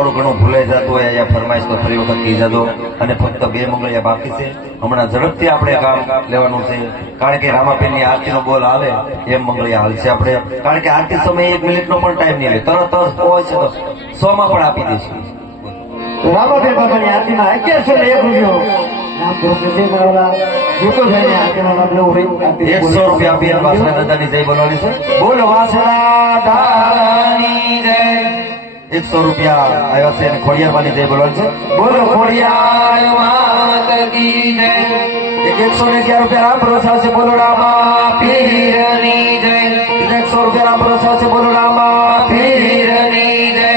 થોડું ઘણું ભૂલાઈ જતું હોય અહીંયા ફરમાઈશ તો ફરી વખત કહી જજો. અને ફક્ત 2 મંગળિયા બાકી છે, હમણાં ઝડપથી આપણે કામ લેવાનું છે. કારણ કે રામાબેનની આરતીનો બોલ આવે એમ મંગળિયા હાલશે આપણે. કારણ કે આરતી સમયે 1 મિનિટનો પણ ટાઈમ નહીં લે, તરત જ પહોંચે તો 100 માં પણ આપી દઈશું. રામાબેન બાબાની આરતીમાં 1101 રૂપિયો નામ દોસ્ત છે મારા જોકો ભાઈને આરતીનો લાભ લેવો હોય 100 રૂપિયા આપી વાસણા દાદાની જય બોલવાની છે. બોલ વાસણા દાદાની જય. 100 રૂપિયા આવ્યા છે અને ખોડિયાર માની જય બોલવાની છે. બોલો ખોડિયાર માત કી જય. 111 રૂપિયા રામ ભરોસા છે. બોલો રામા પીરની જય. 100 રૂપિયા રામ ભરોસા છે. બોલો રામા પીરની જય.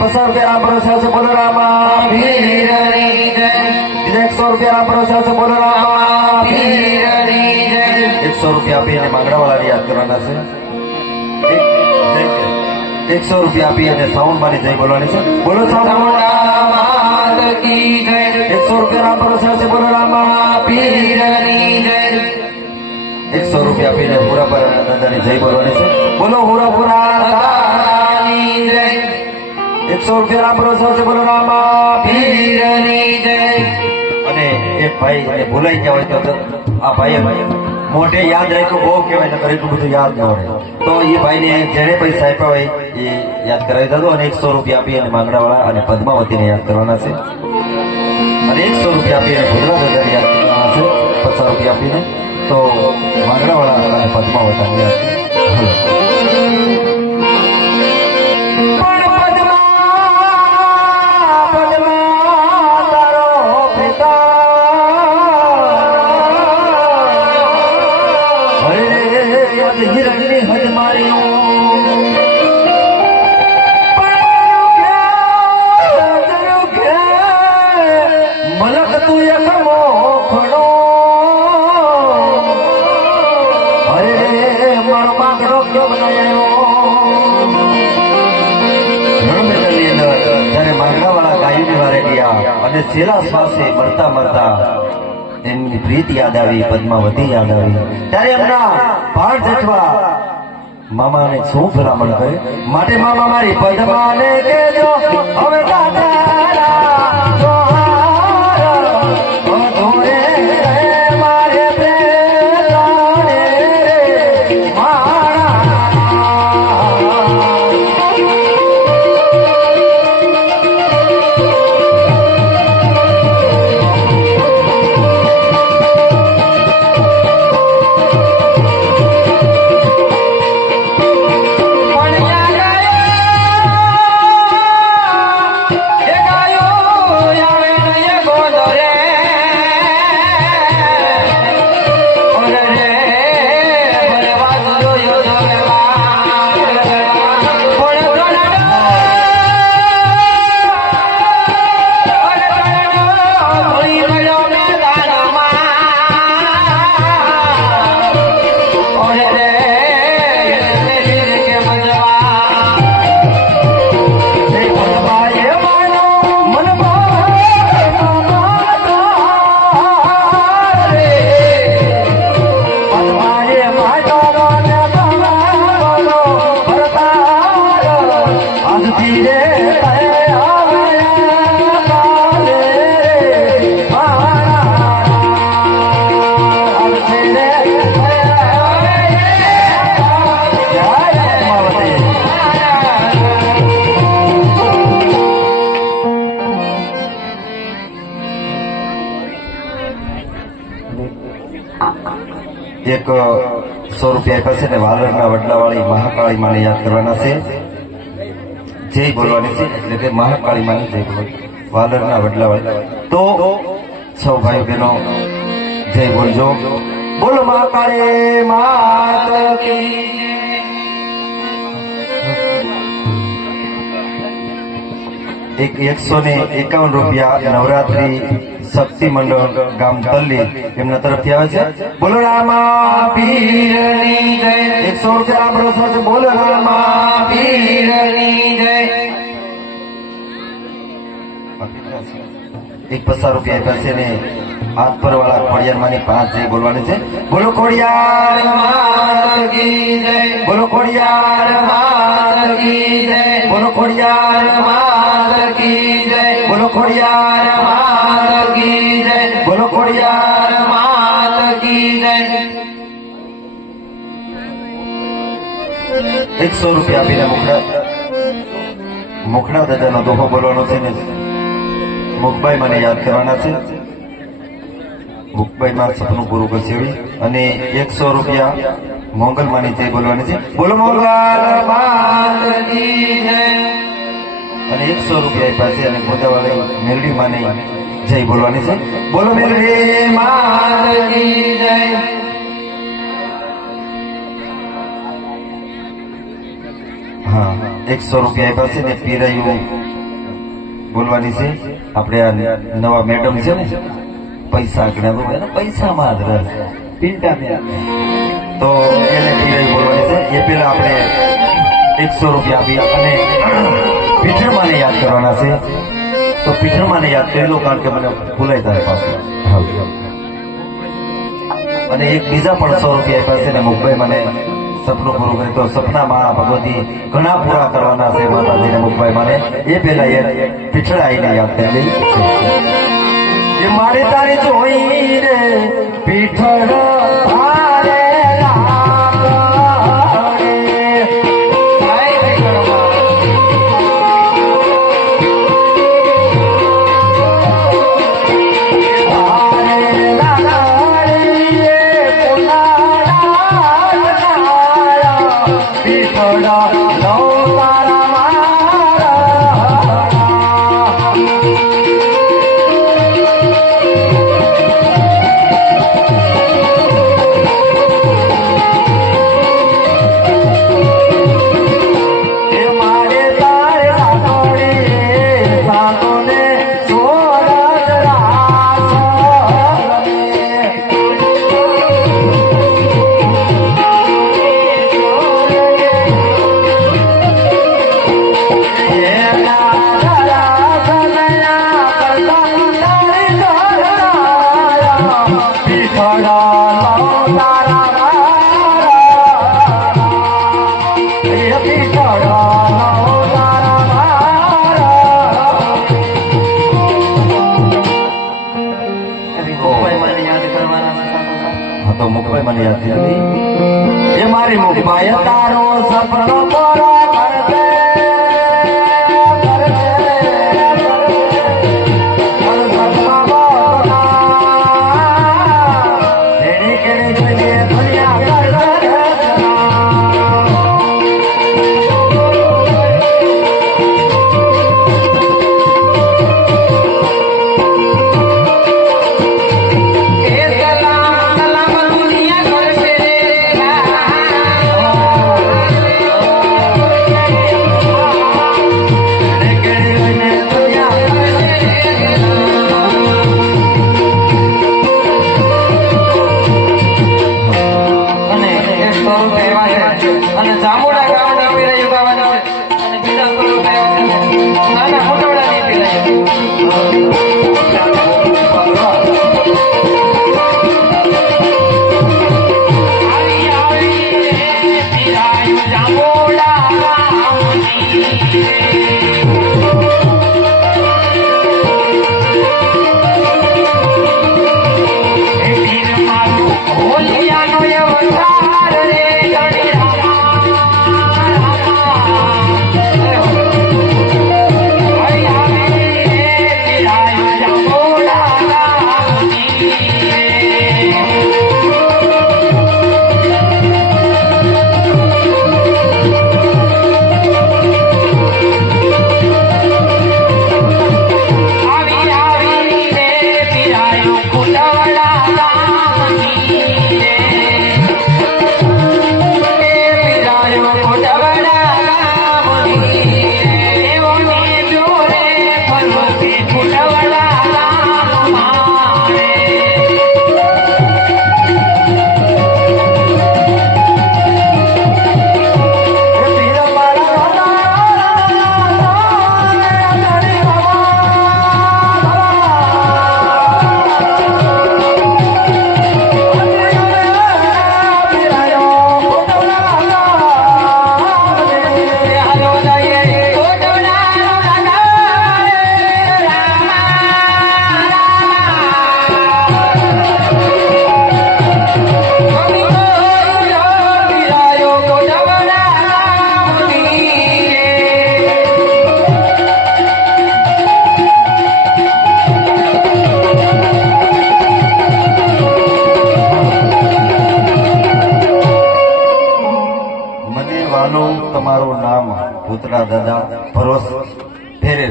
50 રૂપિયા રામ ભરોસા છે. બોલો રામા પીરની જય. 100 રૂપિયા રામ ભરોસા છે. બોલો રામા પીરની જય. 100 રૂપિયા આપીને માંગડાવાળાને યાદ કરવાના છે. 100 રૂપિયા આપી અને સાઉન્ડ માની જય બોલવાની છે. બોલો સાઉન્ડ માત કી જય. 100 રૂપિયા રામ ભરોસા છે. બોલો રામા પીરની જય. 100 રૂપિયા આપીને હુરાપર દાદાની જય બોલવાની છે. બોલો હુરાપુરા દાદાની જય. 100 રૂપિયા રામ ભરોસા છે. બોલો રામા પીરની જય. અને એક ભાઈ અને ભૂલાઈ ગયા હોય તો આ ભાઈ મોઢે યાદ રાખ્યું બહુ કહેવાય ને એટલું બધું યાદ ન રહે તો એ ભાઈને જેને પૈસા આપ્યા હોય એ યાદ કરાવી દો. અને 100 રૂપિયા આપી અને માંગડાવાળા અને પદ્માવતીને યાદ કરવાના છે. અને 100 રૂપિયા આપી અને ભદ્રા દાદાને યાદ કરવાના છે. 50 રૂપિયા આપીને તો માંગડાવાળા અને પદ્માવતાને યાદ હિરણની હદ માર્યો મલક તું એક મોખડો અરે મારો માંગડો કેમ બનાવ્યો. રણમેદાનની અંદર જયારે માંગડાવાળા ગાયુની વારે ગયા અને છેલ્લા શ્વાસે મરતા મરતા એમની પ્રીત યાદ આવી, પદ્માવતી યાદ આવી ત્યારે એમના ભાર જટવા મામાને શું ભલામણ કરે. માટે મામા મારી પદ્માને કહેજો હવે એક 100 રૂપિયા આપ્યા છે ને વાલરના વડલાવાળી મહાકાળી માને યાદ કરવાના છે. જય બોલવાની છે એટલે કે મહાકાળી માની જય બોલવાની વાલરના વડલાવાળી. તો સૌ ભાઈ બહેનો જય બોલજો. બોલો મહાકાળી માત કી. એક 151 રૂપિયા નવરાત્રી શક્તિ મંડળ ગામ તલ્લી એમના તરફથી આવે છે. બોલો રામા પીરની જય. 100 રૂપિયા રામ ભરોસા છે. બોલો રામા પીરની જય. એક 50 રૂપિયા આપ્યા છે ને હાથ પર વાળા ખોડિયાર માની 5 જય બોલવાની છે. બોલો ખોડિયાર માત કી જય. બોલો ખોડિયાર માત કી જય. બોલો ખોડિયાર માત બોલો ખોડિયાર માત કી જય બોલો ખોડિયાર માત કી જય 100 રૂપિયા આપીને મુખડા દાદાનો દોહો બોલવાનો છે ને મુખભાઈ મને યાદ કરવાના છે મુખભાઈ માં સપનું પૂરું કરશે એવી અને 100 રૂપિયા મોંગલ માની જય બોલવાની છે બોલો મોંગલ માત કી જય અને 100 રૂપિયા પાસે અને ગોદાવાળી મેલડી માની જય બોલવાની છે બોલો મેલડી માત કી જય હા 100 રૂપિયા પાસે ને પીરાયું બોલવાની છે આપણે આ નવા મેડમ છે ને પૈસા ગણ્યા પૈસામાં જ રહે પિંટા મેં તો એને પીરાયું બોલવાની છે એ પેલા આપણે 100 રૂપિયા આપી અને પીઠરમાને યાદ કરવાના છે તો પીઠરમાને યાદ કરી લો કારણ કે મને ભૂલાઈ જાય પાછું અને એક બીજા પણ 100 રૂપિયા આપ્યા છે ને મુંબઈ મને સપનું પૂરું કરે તો સપનામાં ભગવતી ઘણા પૂરા કરવાના છે માતાજીને મુંબઈ મને એ પેલા એ પીઠળ આવીને યાદ કરી લઈ એ મારે તારી જોઈ રે પીઠળ તારે તો મુખભાઈ મને યાદ નથી એ મારી મુખભાઈ તારો સપનો પૂરો કરશે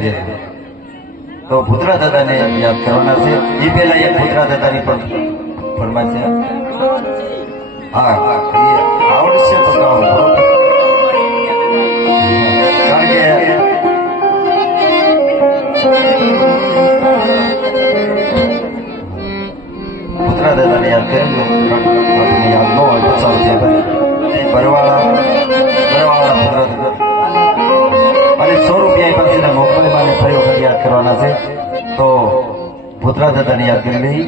દેજો. તો ભૂતરા દાદાને યાદ કરવાના છે. એ પહેલા એક ભૂતરા દાદાની પણ ફરમાઈશ છે. હા એ આવડશે તો ગાઓ બરોબર. કારણ કે ભૂતરા દાદાને યાદ કરી લો. આપણને યાદ ન હોય તો સારું છે ભાઈ. બરવાળા ભૂતરા દાદા અને 100 રૂપિયા પાસેના મોબાઈલમાં ફરી વખત યાદ કરવાના છે. તો ભૂતરા દાદાને યાદ કરી લઈ.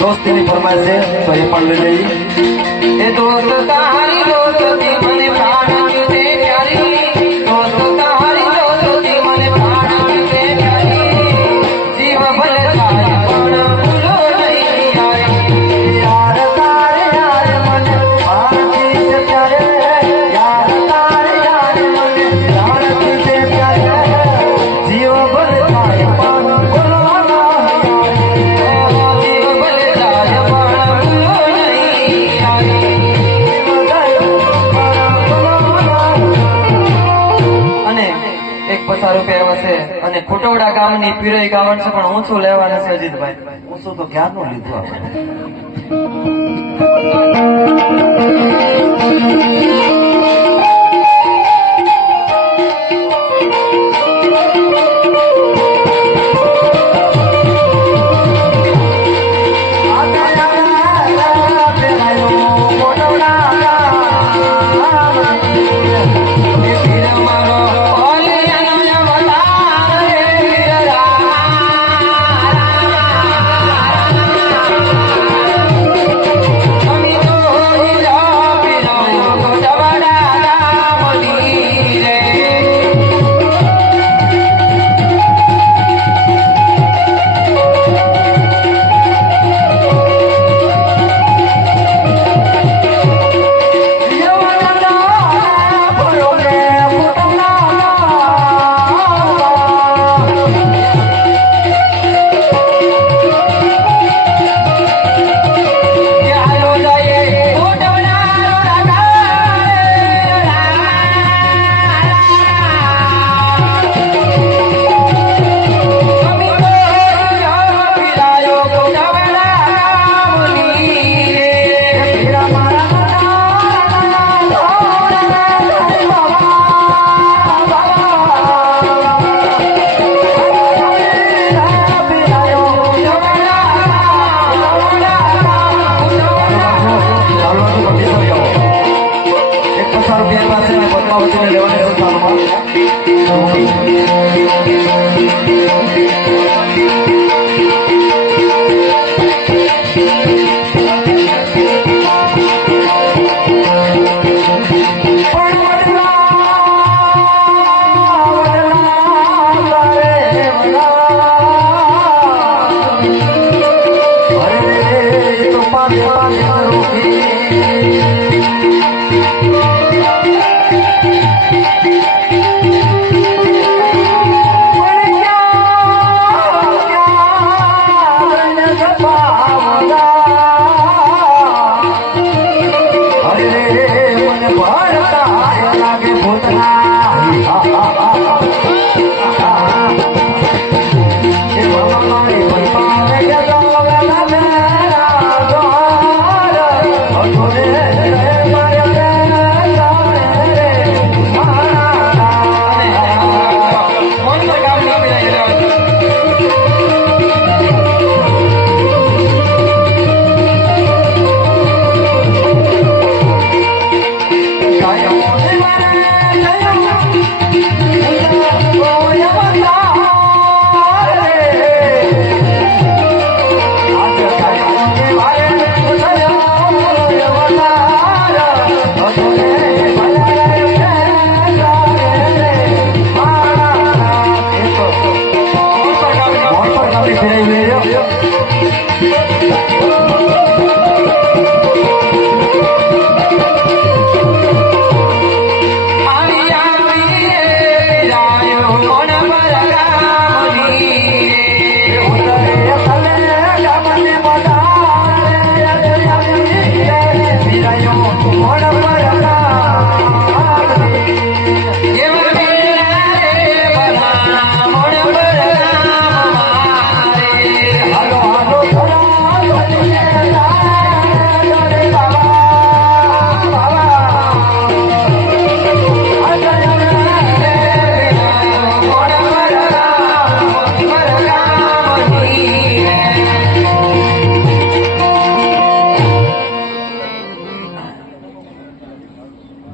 દોસ્તીની ફરમાઈશ છે તો એ પણ લઈ લઈએ. એ દોસ્ત તારી દોસ્તી મને પ્રાણ દે પ્યારી. દોસ્ત તારી દોસ્તી મને પ્રાણ દે પ્યારી. જીવ ભલે જાય પણ ભૂલો નહીં યારી. યાર તારે યાર મને ભારતી છે પ્યારે. યાર તારે યાર મને ભારતી છે પ્યારે. જીવ ભલે જાય પણ ભૂલો રૂપિયા છે અને ખોટોડા ગામની પીરોઈ ગાવન છે પણ ઊંચું લેવાના છે અજીતભાઈ. ઊંચું તો ક્યારનું લીધું આપણે.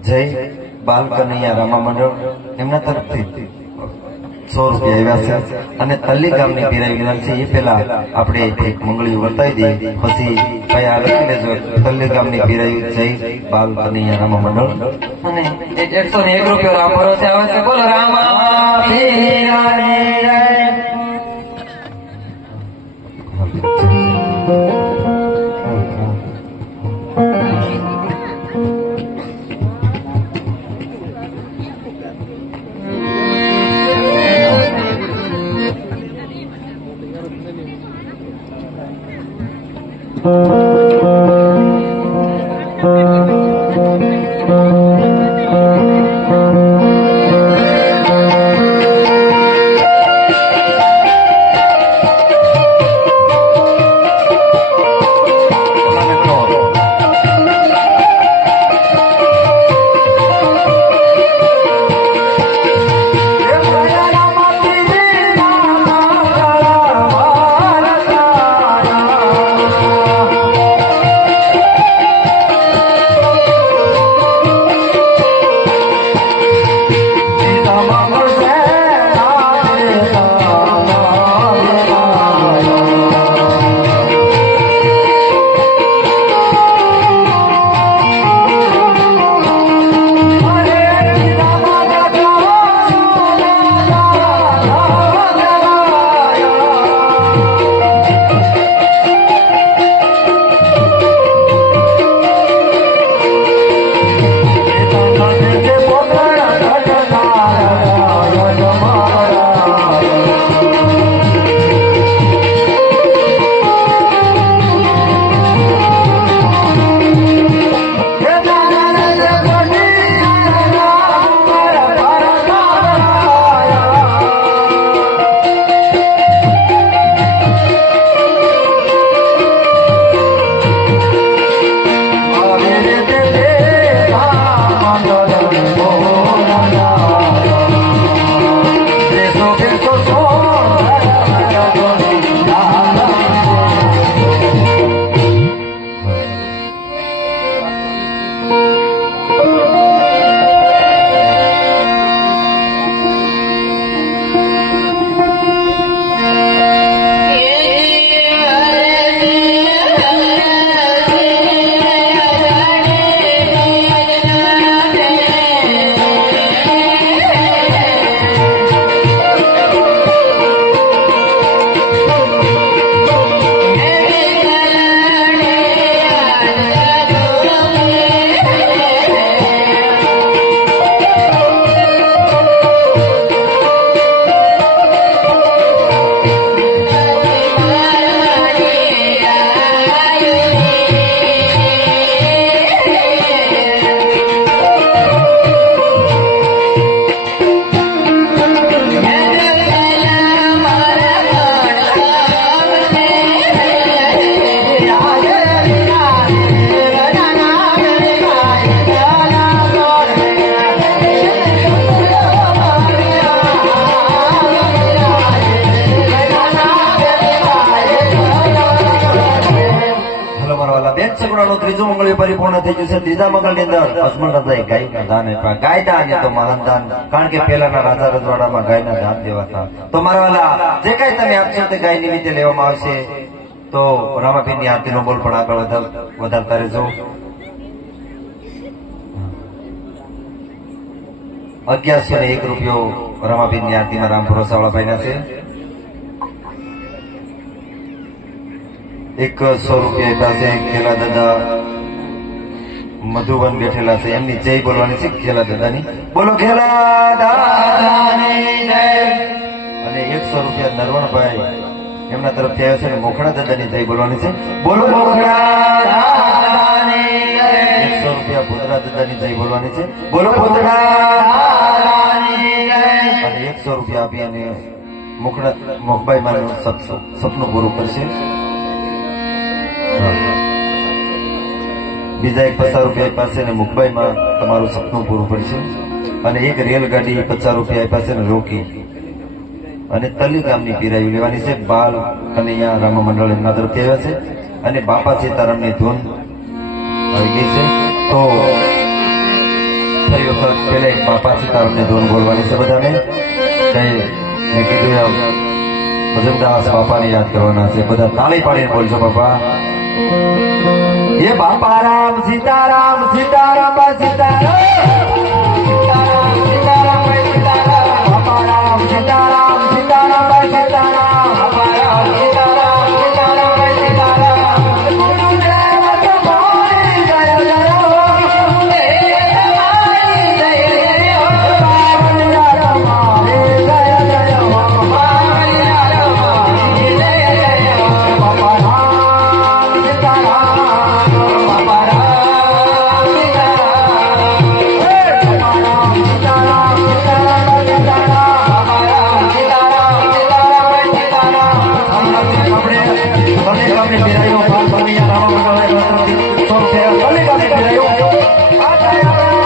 જય બાલ કનૈયા રામા મંડળ એમના તરફથી 100 રૂપિયા આવ્યા છે અને તલ્લી ગામની પીરાઈ વિધાન છે. એ પેલા આપણે એક મંગળી વર્તાવી દઈએ, પછી ભાઈ આ લખી લેજો તલ્લી ગામની પીરાઈ જય બાલ કનૈયા રામા મંડળ. અને 101 રૂપિયો રામ ભરોસે આવે છે. બોલો રામા પીરાની જય. ત્રીજું મંગળ પરિપૂર્ણ થઈ ગયું છે. ત્રીજા મંગળની અંદર અજમલ રાજાએ ગાયના દાન આપ્યા. ગાય દાન એ તો મહાન દાન, કારણ કે પહેલાના રાજા રજવાડામાં ગાયના દાન દેવાતા. તો મારા વાલા જે કઈ તમે આપશો તે ગાય નિમિત્તે લેવામાં આવશે. તો રામાપીરની આરતીનો બોલ પણ આગળ વધારતા રહેજો. 1101 રૂપિયો રામાપીરની આરતીમાં રામ ભરોસાવાળા ભાઈના છે. 100 રૂપિયા પાસે ખેલા દાદા મધુવન બેઠેલા છે, એમની જય બોલવાની છે. ખેલા દાદાની બોલો ખેલા દાદાની જય. અને 100 રૂપિયા નરવણભાઈ એમના તરફથી આવ્યો છે. અને મોખડા દાદાની જય બોલવાની છે. બોલો મોખડા દાદાની જય. 100 રૂપિયા ભૂતરા દાદાની જય બોલવાની છે. બોલો ભૂતરા દાદાની જય. અને 100 રૂપિયા આપી અને મોખભાઈ મારું સપનું પૂરું કરશે. બીજા 50 રૂપિયા પાસે ને મુંબઈમાં તમારું સપનું પૂરું પડશે. અને એક રેલગાડી 50 રૂપિયા પાસે ને રોકી અને તલી ગામની પીરાઈ લેવાની છે. બાલ કનૈયા રામ મંડળ એમના તરફથી આવ્યા છે. અને બાપા સીતારામની ધૂન આવી ગઈ છે. તો ફરી વખત પેલે બાપા સીતારામને ધૂન બોલવાની છે બધાને કઈ મેં કીધું એમ ભજનદાસ બાપાને યાદ કરવાના છે બધા તાળી પાડીને બોલજો બાપા એ બાપા રામ સીતારામ સીતારામ સીતારામ સીતારામ સીતારામ સીતારામ બાપા રામ સીતારામ સીતારામ સીતારામ બાપા રામ સીતારામ સીતારામ સીતારામ ગુરુદેવ તમારી જય જય હો ગુરુદેવ તમારી જય જય હો બાવલિયા તમારી જય જય હો બાવલિયા તમારી જય જય હો બાપા રામ સીતારામ બાપા રામ સીતારામ બાપા રામ સીતારામ સીતારામ સીતારામ બાપા રામ સીતારામ સીતારામ સીતારામ આપણે ભલે ગામે ફેરાયો પાલ ભલિયા રામ મંડળ તો ભલે ગામે ફેરાયો આ ફેરાયો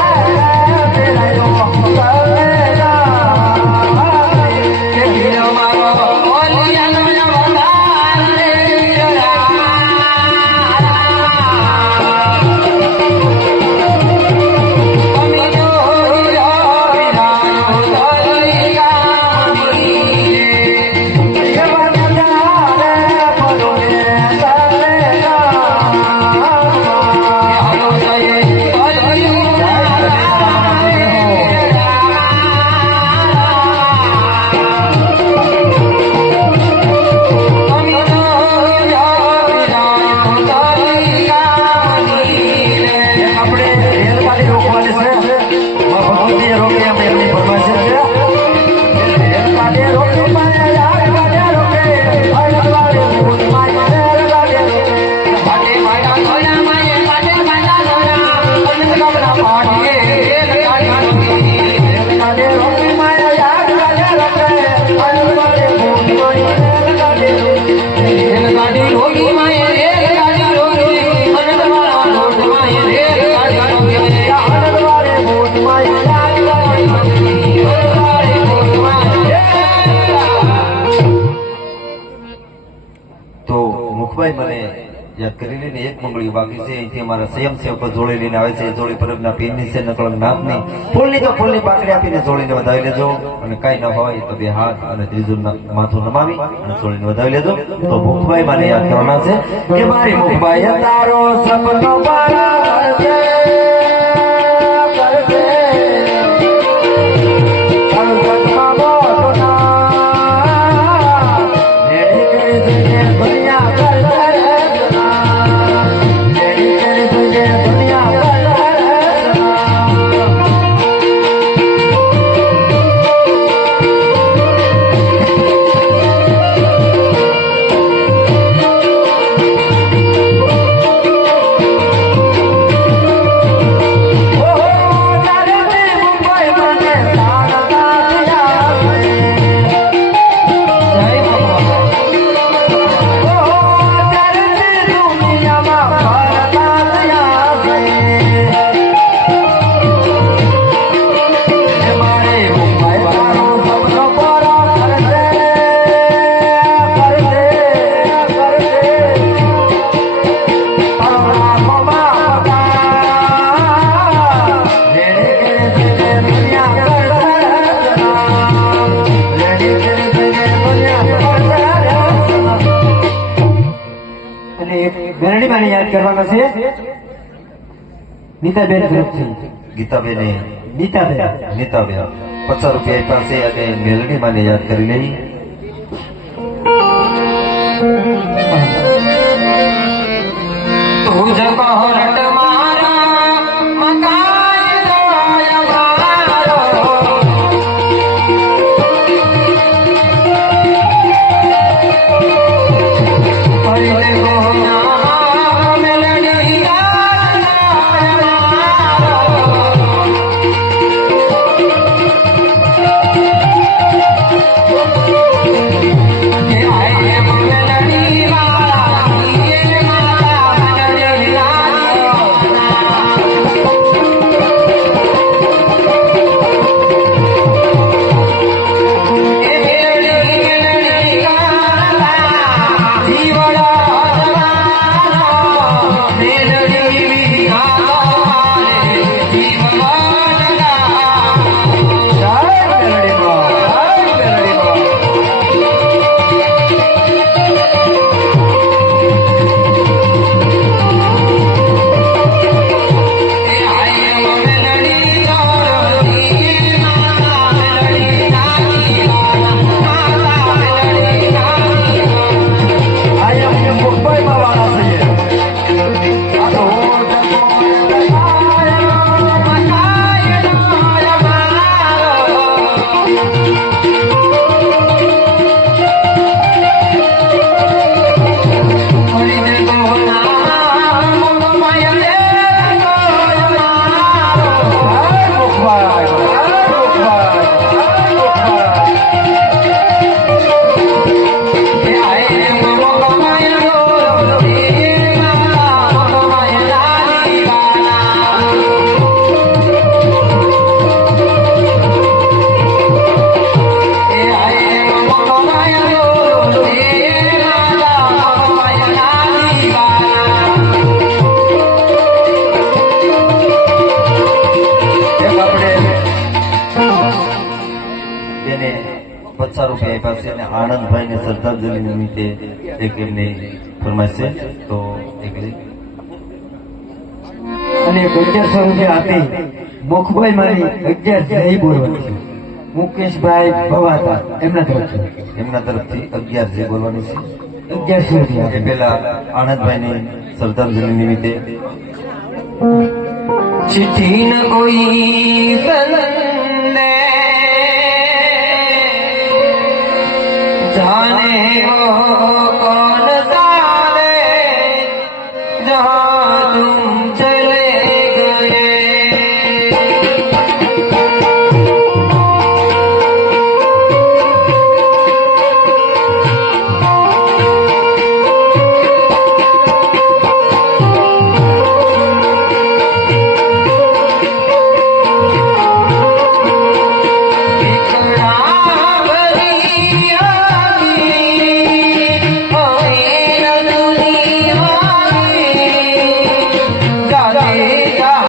કે વીરો મારો ઓલિયાનો નવતાર રે આપણે રેલગાડી રોકવાની છે ભગવતી રોકી અમે એમની ફરમાઈશ છે રેલગાડી રોકી મારે રેલગાડી રોકે રેલગાડી રોકી મારે રેલગાડી રોકે પાટે માયા ધોરા માયે પાટે માયા ધોરા અમને ગામના પાટીએ રેલગાડી રોકી મારે રેલગાડી રોકે રેલગાડી રોકી મારે રેલગાડી રોકે રેલગાડી રોકી મારે રેલગાડી રોકે અને તમારા લોટ માયે રેલગાડી રોકે આનંદવારે મોટ માયે રેલગાડી રોકે મોટ માયે તો મુખભાઈ મને યાદ કરી લઈને એક મંગળી બાકી છે અહીંથી અમારા સ્વયંસેવકો જોડી લઈને આવે છે જોડી પરબના પીરની છે નકળંગ નાથની ફૂલની તો ફૂલની પાકડી આપીને જોડીને વધાવી લેજો અને કાંઈ ન હોય તો બે હાથ અને ત્રીજું માથું નમાવી અને જોડીને વધાવી લેજો તો મુખભાઈ મને યાદ કરવાના છે કે મારી મુખભાઈ તારો સપનો મારા કરજે કરજે તારું સપના મોટું ના રેડી કરી દે દુનિયા કરજે રેડી કરી દે દુનિયા કરજે મેરડીમાં યાદ કરવાનો છે નીતાબેન ગ્રુપથી ગીતાબેન નીતાબેન 50 રૂપિયા પાસે અને મેલડીમાં યાદ કરી લઈ તું જ પહોરટ મારા મકાન રોય મારો હરિ ગોના મેલડી મેલડી વાળા ઓછા રૂપિયા આપ્યા છે અને આનંદભાઈને શ્રદ્ધાંજલિ નિમિત્તે એક એમની ફરમાઈશ છે તો એક લઈ. અને 1100 રૂપિયા આપી મુખભાઈ મારી 11 જય બોલવાની છે. મુકેશભાઈ ભવાતા એમના તરફથી એમના તરફથી 11 જે બોલવાની છે 1100 રૂપિયા એ પેલા આનંદભાઈની શ્રદ્ધાંજલિ નિમિત્તે चिट्ठी न कोई